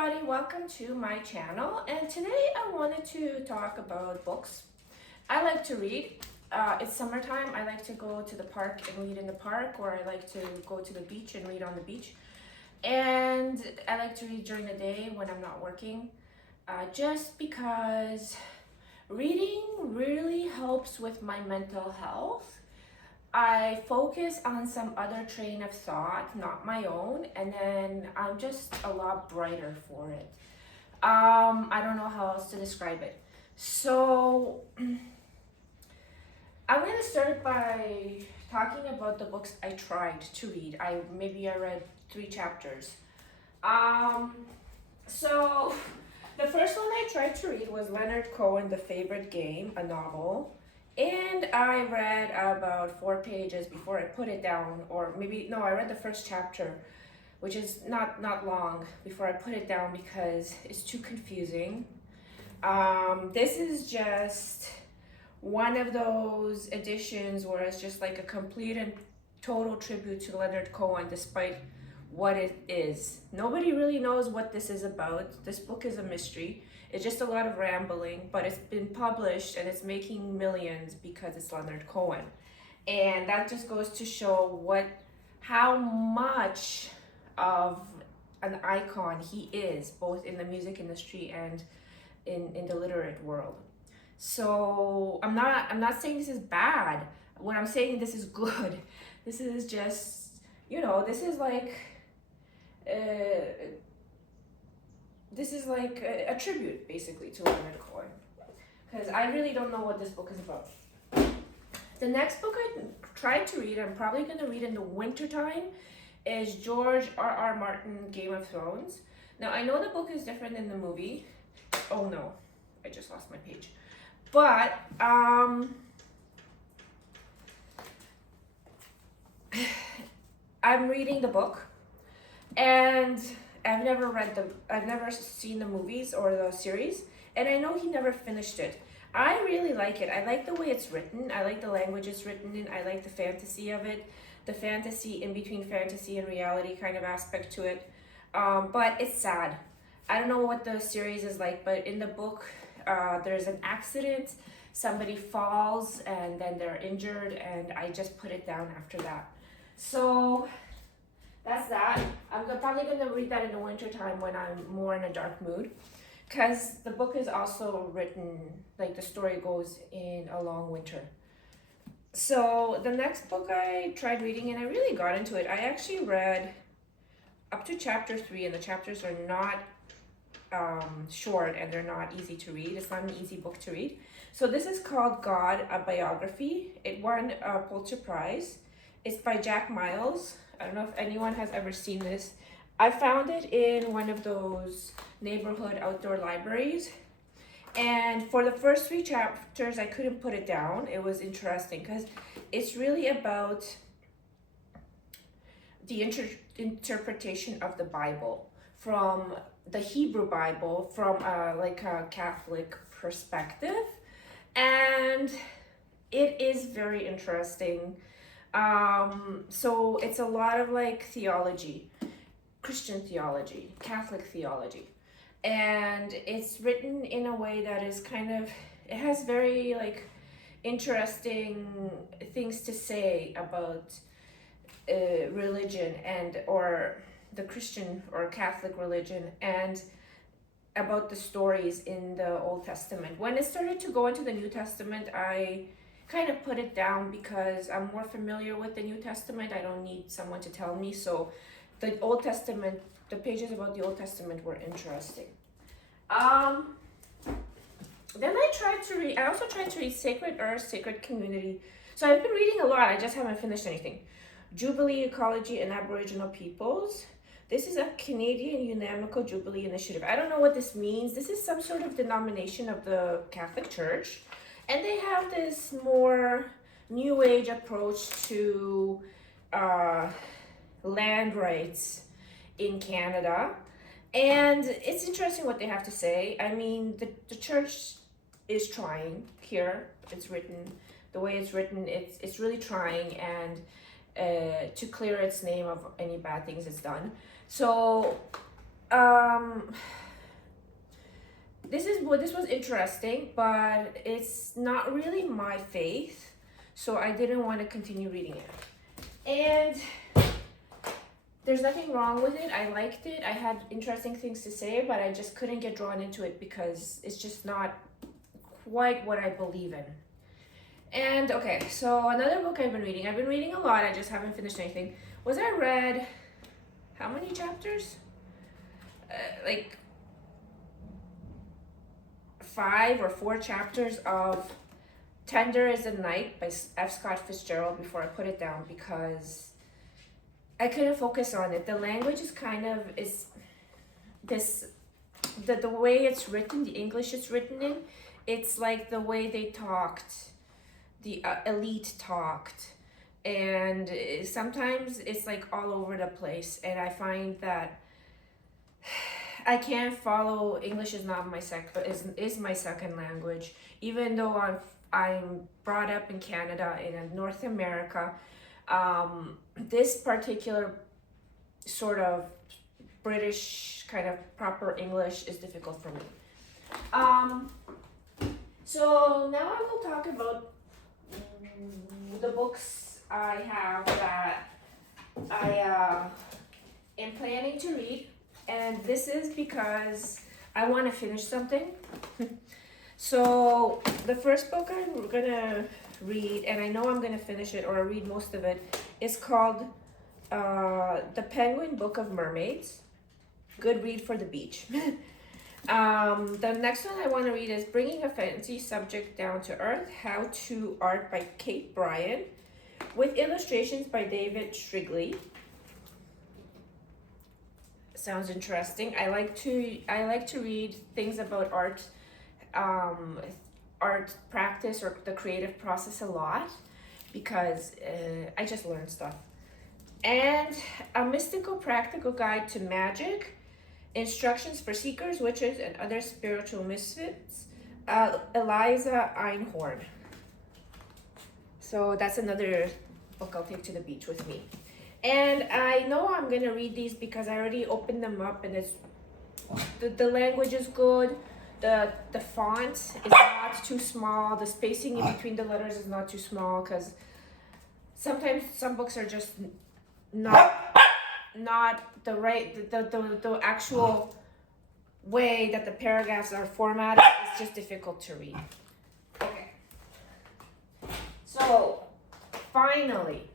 everybody, welcome to my channel, and today I wanted to talk about books. I like to read. It's summertime. I like to go to the park and read in the park, or I like to go to the beach and read on the beach. And I like to read during the day when I'm not working, just because reading really helps with my mental health. I focus on some other train of thought, not my own, and then I'm just a lot brighter for it. I don't know how else to describe it. So, I'm gonna start by talking about the books I tried to read. I read 3 chapters. Um, so the first one I tried to read was Leonard Cohen, The Favorite Game, a novel. And I read about 4 pages before I put it down, or maybe no, I read the first chapter, which is not long before I put it down because it's too confusing. This is just one of those editions where it's just like a complete and total tribute to Leonard Cohen, despite what it is. Nobody really knows what this is about. This book is a mystery. It's just a lot of rambling, but it's been published and it's making millions because it's Leonard Cohen. And that just goes to show how much of an icon he is, both in the music industry and in the literate world. So I'm not saying this is bad. What I'm saying, this is good. This is just, this is like a tribute basically to Leonard Cohen, because I really don't know what this book is about. The next book I tried to read, I'm probably going to read in the winter time, is George R.R. Martin, Game of Thrones. Now I know the book is different than the movie. Oh no, I just lost my page. But I'm reading the book, and I've never seen the movies or the series, and I know he never finished it. I really like it. I like the way it's written. I like the language it's written in. I like the fantasy of it, the fantasy in between fantasy and reality kind of aspect to it. But it's sad. I don't know what the series is like, but in the book, there's an accident. Somebody falls and then they're injured, and I just put it down after that. So that's that. I'm probably going to read that in the winter time when I'm more in a dark mood, because the book is also written, like the story goes in a long winter. So the next book I tried reading and I really got into it. I actually read up to chapter 3, and the chapters are not short and they're not easy to read. It's not an easy book to read. So this is called God, a Biography. It won a Pulitzer Prize. It's by Jack Miles. I don't know if anyone has ever seen this. I found it in one of those neighborhood outdoor libraries. And for the first 3 chapters, I couldn't put it down. It was interesting because it's really about the interpretation of the Bible, from the Hebrew Bible, from a Catholic perspective. And it is very interesting. So it's a lot of like theology, Christian theology, Catholic theology, and it's written in a way that is it has very like interesting things to say about religion or the Christian or Catholic religion, and about the stories in the Old Testament. When it started to go into the New Testament, I kind of put it down because I'm more familiar with the New Testament. I don't need someone to tell me. So the Old Testament, the pages about the Old Testament were interesting. Then I also tried to read Sacred Earth, Sacred Community. So I've been reading a lot, I just haven't finished anything. Jubilee, Ecology, and Aboriginal Peoples. This is a Canadian Unamical Jubilee Initiative. I don't know what this means. This is some sort of denomination of the Catholic Church. And they have this more new age approach to land rights in Canada. And it's interesting what they have to say. I mean, the church is trying here. It's written, the way it's written, it's really trying and to clear its name of any bad things it's done. So um, this was interesting, but it's not really my faith, so I didn't want to continue reading it. And there's nothing wrong with it. I liked it. I had interesting things to say, but I just couldn't get drawn into it because it's just not quite what I believe in. And okay, so another book I've been reading a lot, I just haven't finished anything, was I read, how many chapters? Like 5 or 4 chapters of Tender as a Night by F. Scott Fitzgerald before I put it down because I couldn't focus on it. The language is the way it's written, the English it's written in, it's like the way they talked, the elite talked, and sometimes it's like all over the place, and I find that I can't follow. English is not my is my second language, even though I'm brought up in Canada in North America. This particular sort of British kind of proper English is difficult for me. So now I will talk about the books I have that I am planning to read, and this is because I want to finish something. So the first book I'm gonna read, and I know I'm gonna finish it or read most of it, is called The Penguin Book of Mermaids. Good read for the beach. The next one I want to read is Bringing a Fancy Subject Down to Earth, How to Art by Kate Bryan, with illustrations by David Strigley. Sounds interesting. I like to read things about art, art practice or the creative process a lot because I just learn stuff. And A Mystical Practical Guide to Magic, Instructions for Seekers, Witches, and Other Spiritual Misfits, Eliza Einhorn. So that's another book I'll take to the beach with me. And I know I'm going to read these because I already opened them up, and it's the language is good. The font is not too small. The spacing in between the letters is not too small because sometimes some books are just not the right, the actual way that the paragraphs are formatted is just difficult to read. Okay. So finally,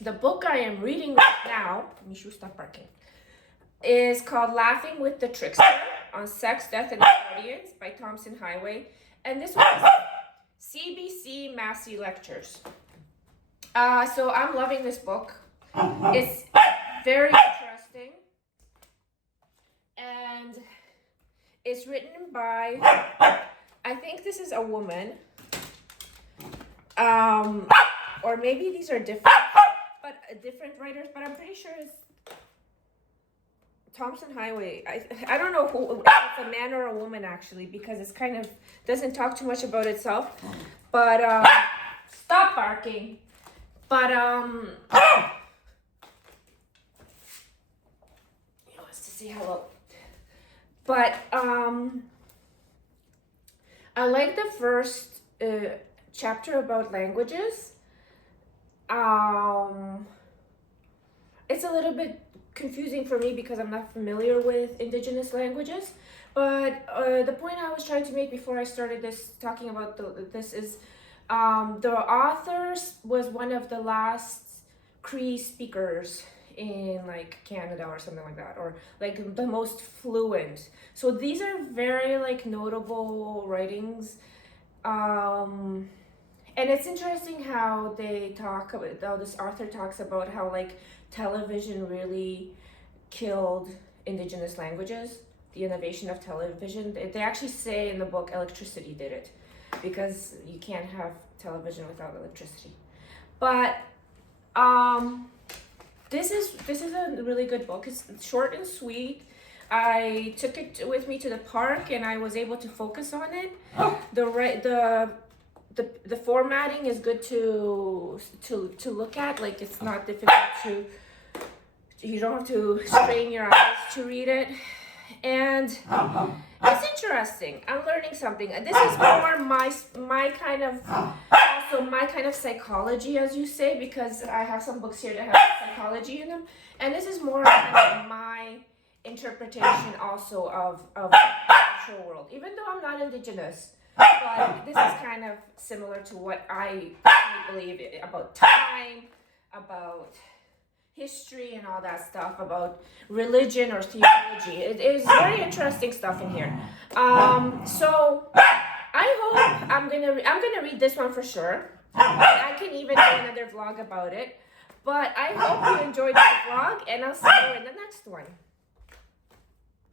the book I am reading right now, Mishu, stop barking, is called Laughing with the Trickster on Sex, Death, and Guardians by Thompson Highway. And this was CBC Massey Lectures. So I'm loving this book. It's very interesting. And it's written by, I think this is a woman. Or maybe these are different writers, but I'm pretty sure it's Thompson Highway. I don't know if it's a man or a woman actually, because it's kind of doesn't talk too much about itself. But stop barking. But he wants to say hello. But I like the first chapter about languages. It's a little bit confusing for me because I'm not familiar with indigenous languages, but the point I was trying to make before I started talking about this is the author was one of the last Cree speakers in like Canada or something like that, or like the most fluent. So these are very like notable writings. And it's interesting how they talk about, how this author talks about how like television really killed indigenous languages, the innovation of television. They actually say in the book electricity did it, because you can't have television without electricity. But this is a really good book. It's short and sweet. I took it with me to the park and I was able to focus on it. The formatting is good to look at. Like it's not difficult You don't have to strain your eyes to read it. And it's interesting. I'm learning something. This is more my kind of, also my kind of psychology, as you say, because I have some books here that have psychology in them. And this is more kind of my interpretation also of the natural world, even though I'm not indigenous. But this is kind of similar to what I believe about time, about history and all that stuff, about religion or theology. It is very interesting stuff in here. So I hope I'm gonna read this one for sure. And I can even do another vlog about it. But I hope you enjoyed the vlog, and I'll see you in the next one.